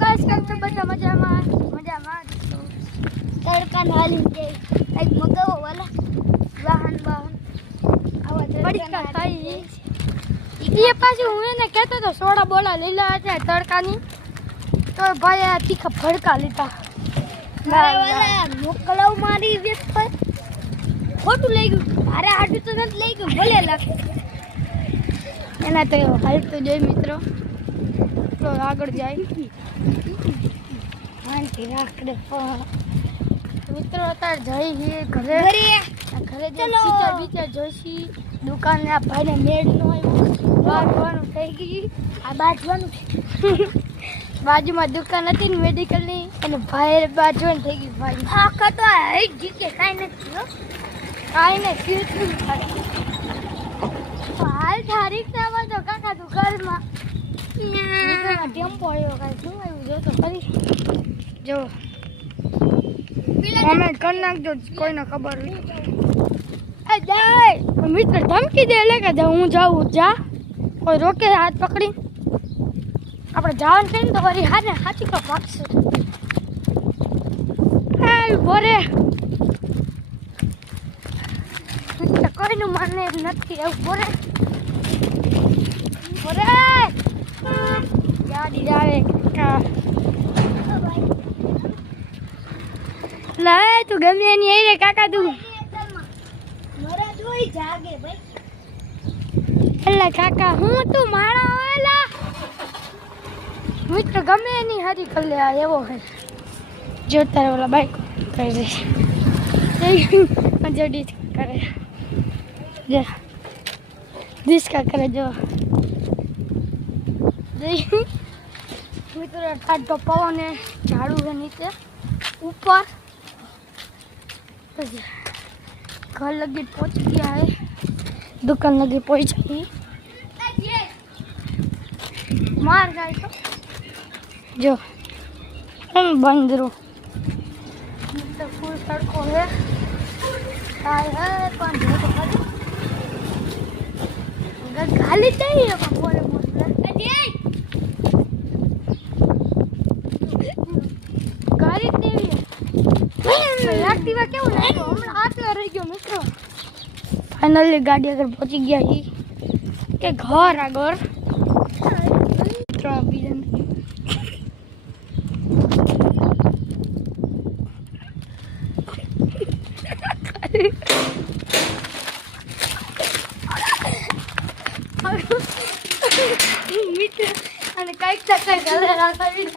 guys કેમ છો બધા મજામાં તડકા નાલી કે એક મગાવો વાલા વાહન પડીકા ખાઈ એ પાછું હું એને કહેતો તો સોડા બોલા લીલા હતા તડકાની તો ભાઈ આ તીખા ભડકા લીધા વાલા મોકલાવ મારી વેત પર ખોટું લઈ ગયું મારે હાડું તો નથી લઈ ગયું ભલે લાગે એના તો હાલતું જોઈ મિત્રો તો આગળ જાય આંટી રાખડે મિત્રો અત્યારે જઈ ઘરે ઘરે વિચાર જોઈશી દુકાન ને આ ભાઈને મેળ નો આવ્યો બાંધવાનું થઈ ગયું આ બાંધવાનું બાજુમાં દુકાન હતી ને મેડિકલની અને ભાઈ બાંધવાનું થઈ ગયું ભાઈ આખા તો હાઈટ જીકે કાંઈ નથી હાલ તારીખ માં તો કાકા તું ઘરમાં ટેમ્પો આવ્યો કાંઈ શું આવ્યું જો તો ખરી જો કોમેન્ટ કરી નાખજો કોઈને ખબર હોય જાય મિત્ર ધમકી દે એટલે કે હું જાઉં જા કોઈ રોકે હાથ પકડી આપણે જવાનું છે ને તો વળી હાથ ને સાચી કો ભાગશે ભરે કોઈનું માને નથી એવું ભરે ગાડી આવે લાય તું ગમે એની આવી રે કાકા તું એલા કાકા હું તું માણા આવેલા મિત્ર ગમે એની હારી કરી લે એવો હે જો તારે ઓલા બાઈક કરી દે જડી કરે જે દિશકા કરે જો મિત્રો ઠાડો પવન है झाड़ू है नीचे ऊपर घर लगी पहुंच गया है दुकान लगी पहुंच गई मार गए तो जो हम बंद रो तो फुल सड़कों है खाली चाहिए बोले गाड़ी एक्टिवा केવું લાગ્યો હમણાં આટલા રહી ગયો મિત્રો ફાઇનલી ગાડી આગળ પહોંચી ગયા હી કે ઘર આગળ મિત્રો બીજન મિત્ર અને કઈક કલર આસાવી